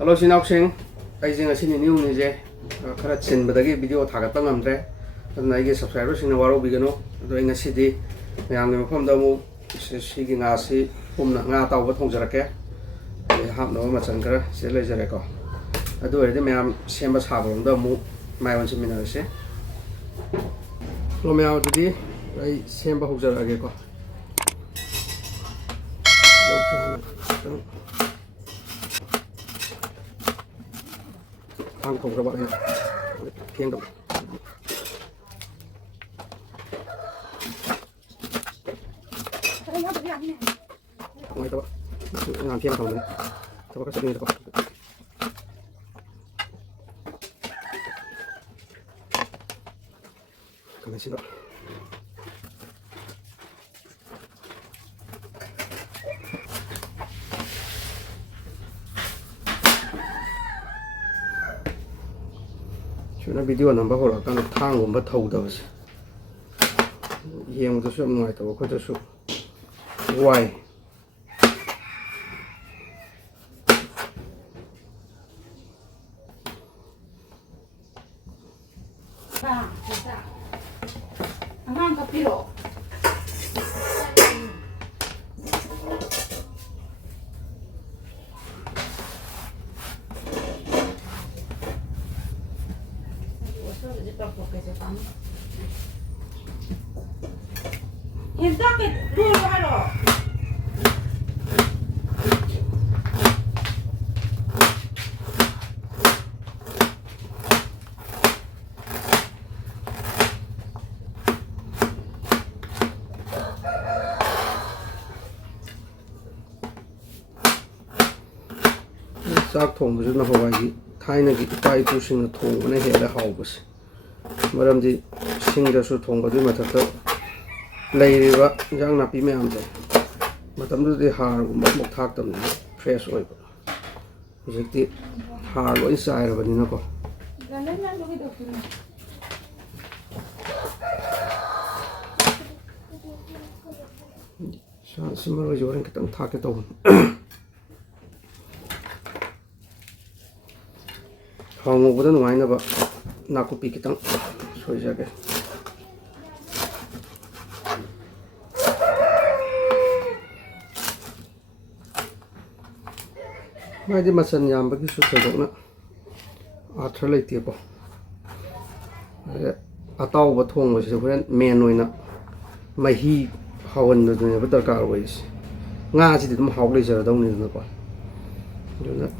Hello, Sinaxing. I think I see new Nize. Karatsin, but I give video Tagapang Andre. And I get subscribers in a Waro Bigano, doing a city. I am from the move, seeking Asi, Pumtao Thongba. I have no much anger, say laser echo. I do it, ma'am, same as have on the move, my own seminar. Romeo today, I same Bahuza Ageko. Ăn không các bạn ơi, kiêng động. Ngoài các bạn, làm kiêng không đấy, cho các bạn các bạn. Cảm ơn xin lỗi. Chuyện video nằm bao là cái thang của bắt thầu đầu hiện một số ngoài tàu có số ngoài hiện tại cái luôn hay rồi sak thong bu na hawai gi thaina gi pai pu sing na thong na he la haw bus maram di sing da su thong ba du ma thak lei ri ba jang na pi me am de matam du di har bu mok thak tam fresh oi ba jekti har loi sai ra ba ni na ko sa simaro joren ka tang thak ke to Hong with an wine about Nakupi Kitang. So is okay. My dear Masan Yam, but you should say, don't after late table. A towel what home was the man winner. My he, how in the better car ways. Nazi did how laser don't need the boy. Do that.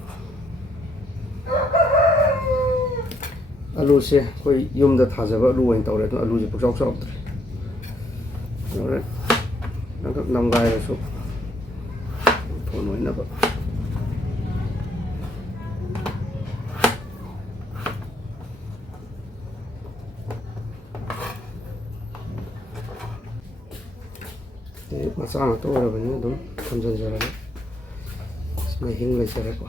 Alu se koi yum da thajaba alu wain tawre to alu ji pukjok sok ore nang nam gai so thon noi na ba e ma sa to ore ba ni dum samjan jara mai hing le sare ko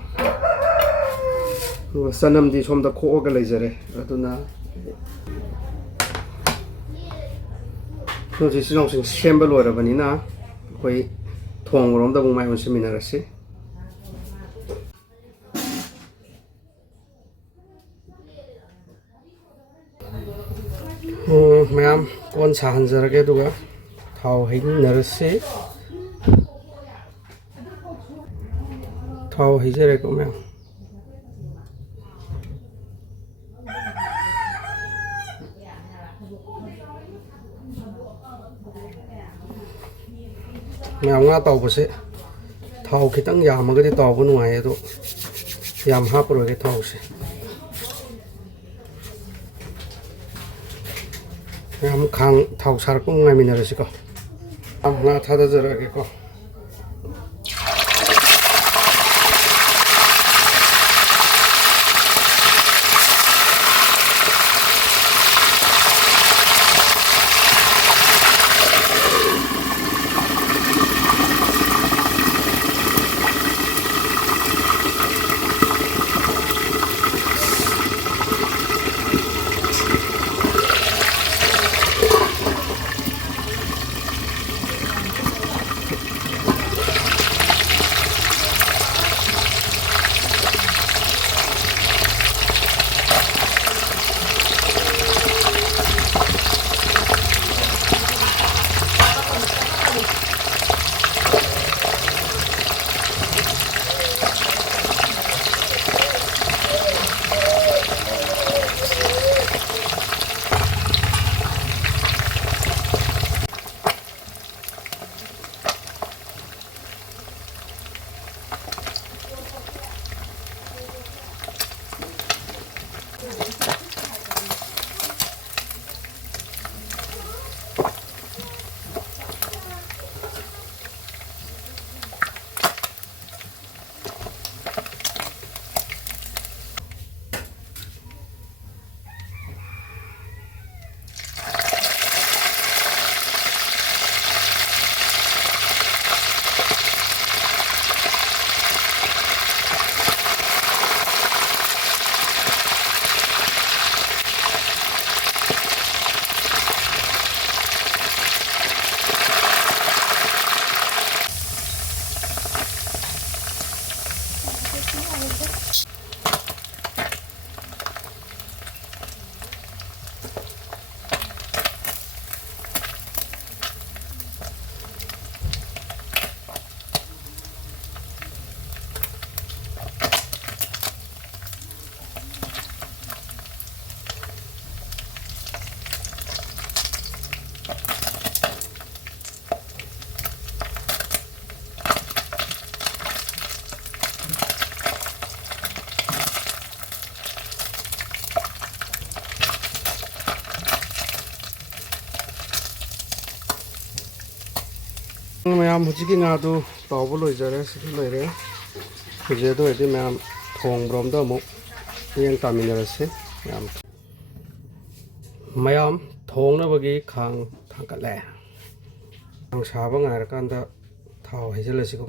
Sanam di som da ko ga lejare aduna no ji sinong sing semba lo ra bani na koi thong rom da bu mai on seminar ase mayam kon sa han jara ge duga thau hin nar se thau hi jare ko mayam Ngam nga tàu bớt thau khi tăng giảm mà cái tàu bên ngoài đó giảm hấp rồi cái thau sẽ ngam khang thau sar cũng ngay mình rồi sẽ có nga thà ra rồi cái có ꯃꯌꯥꯝ ꯍꯧꯖꯤꯛꯀꯤ ꯉꯥꯗꯨ ꯇꯥꯎꯕ ꯂꯣꯏꯖꯔꯦ ꯁꯤꯁꯨ ꯂꯩꯔꯦ ꯍꯧꯖꯤꯛ ꯑꯗꯨ ꯑꯣꯏꯔꯗꯤ ꯃꯌꯥꯝ ꯊꯣꯡꯕꯔꯣꯝꯗ ꯑꯃꯨꯛ ꯃꯤꯠꯌꯦꯡ ꯇꯥꯃꯤꯟꯅꯔꯁꯤ ꯃꯌꯥꯝ ꯊꯣꯡꯅꯕꯒꯤ ꯈꯥꯡ ꯊꯥꯡꯒꯠꯂꯦ ꯈꯥꯡ ꯁꯥꯕ ꯉꯥꯏꯔꯀꯥꯟꯗ ꯊꯥꯎ ꯍꯩꯖꯤꯜꯂꯁꯤꯀꯣ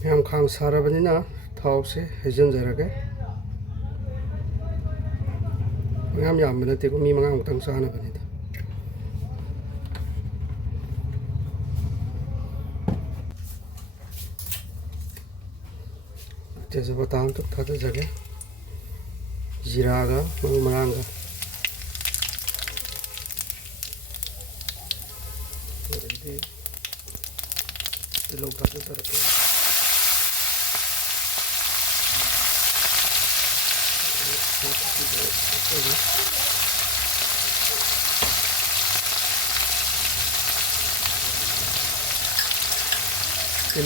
ꯃꯌꯥꯝ ꯈꯥꯡ ꯁꯥꯔꯕꯅꯤꯅ ꯊꯥꯎꯁꯦ ꯍꯩꯖꯤꯟꯖꯔꯒꯦ ꯃꯌꯥꯝ ꯌꯥꯝꯕ ꯅꯠꯇꯦꯀꯣ ꯃꯤ 5 ꯈꯛꯇꯪ ꯆꯥꯅꯕꯅꯤꯗ तेजपत्ता हम तो खाते जगह जीरा का मरंग लोग खाते तरह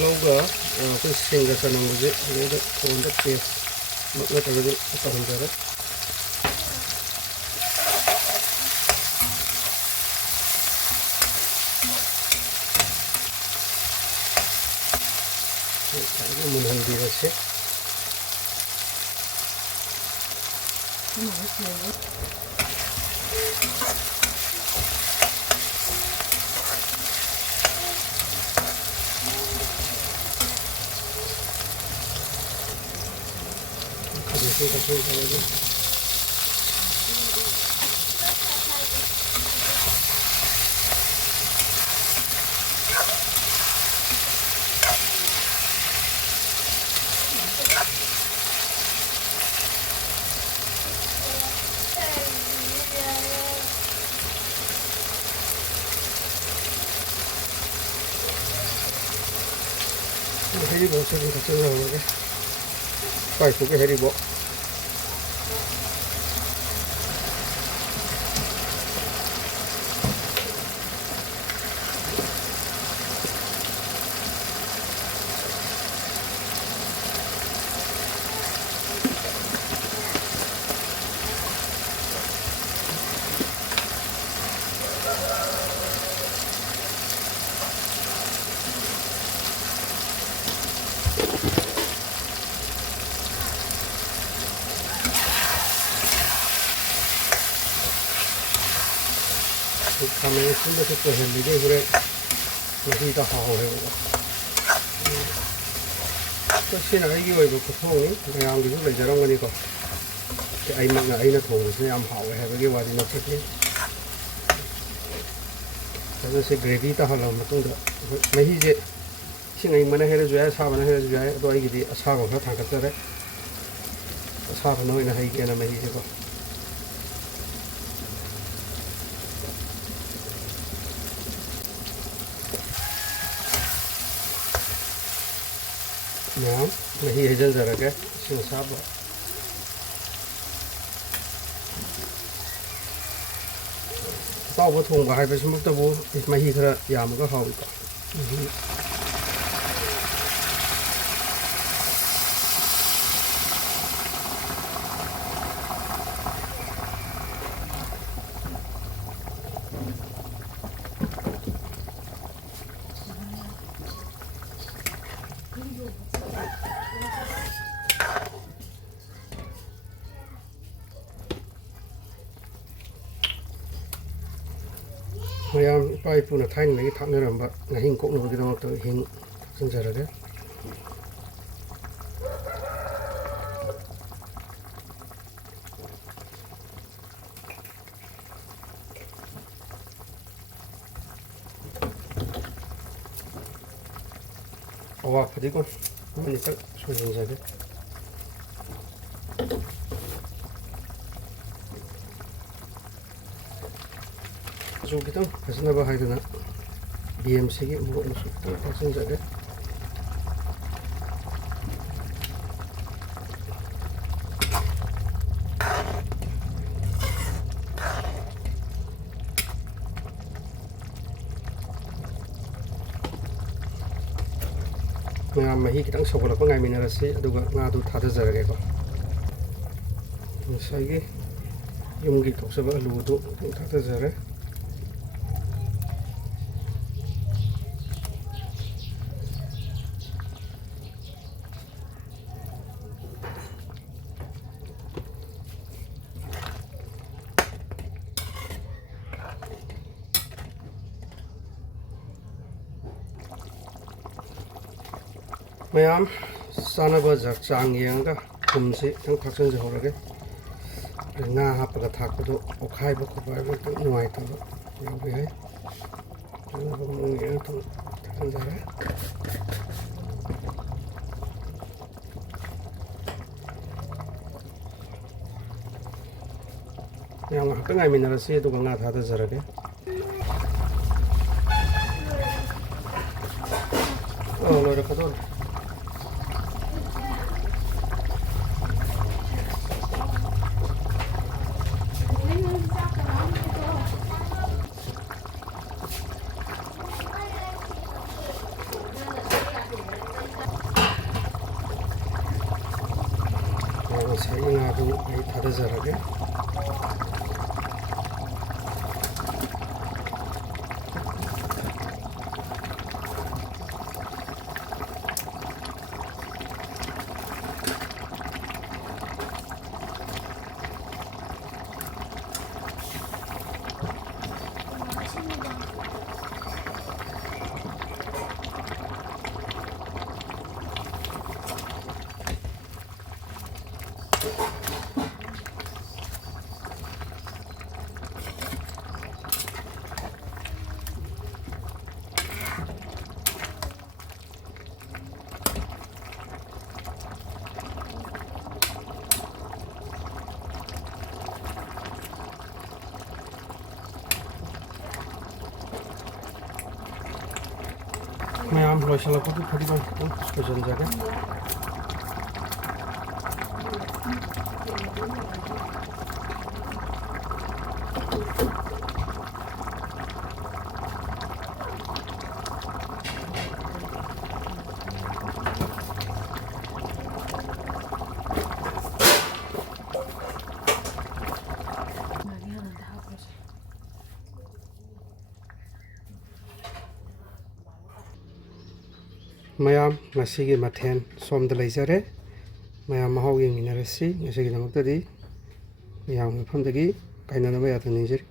लोग कोई सिंग चना मुझे फोन का पेस्ट मतलब तगड़े पसंद है मुनहंदी वैसे 해리복 좀 같이 올라오게 빨리 두개 해리복 가면이 숨겨서 또 헬리게 그래 여기다 하오해보고 혹시나 이게 왜 이렇게 통이 그냥 이거 왜 저런 거니까 아이나 통이 ям 하오해보게 와리 넣었지 그래서 그레비다 하려면 또 매히제 신의 만에 해줘야 사만에 해줘야 또 이게 사고 다 담갔더래 사고 넣으나 하이게나 매히제고 मही हेजल जरा के साब ताव थोंबा है मही खरा यामगा हाउको ꯃꯌꯥꯝ ꯏꯄꯥ ꯏꯄꯨꯅ ꯊꯥꯏꯅꯗꯒꯤ ꯊꯥꯛꯅꯔꯝꯕ ꯉꯥꯍꯤꯡ ꯀꯣꯛꯅꯕꯒꯤꯗꯃꯛꯇ ꯍꯤꯡ ꯍꯥꯞꯆꯤꯟꯖꯔꯒꯦ Kaoba fadigon mani tak sojan jage so kita kasna ba haidana BMC gi mo no su ta kasan jage nga mahi kitang sokolak ngai minarasi aduga nga du thada jarage ko misai yumgi toksaba alu du thada jare mayam sana bazar chang yang ga kumsi thang thaksan je horage nga hapa ga thak do okhai ba ko ba ta nuai ta ya be hai na ba mo nge to thaksan jare yang ha ngai minarasi do nga thada jarage oh lo ra kadon saya ngadu ai thada jarage mayam loisala ko phadi don sojan jage mayam ngasigi mathen somda leijare mayam mahau yeng minarasi ngasigi namak tadi mayam pham dagi kainana ba ya thani jir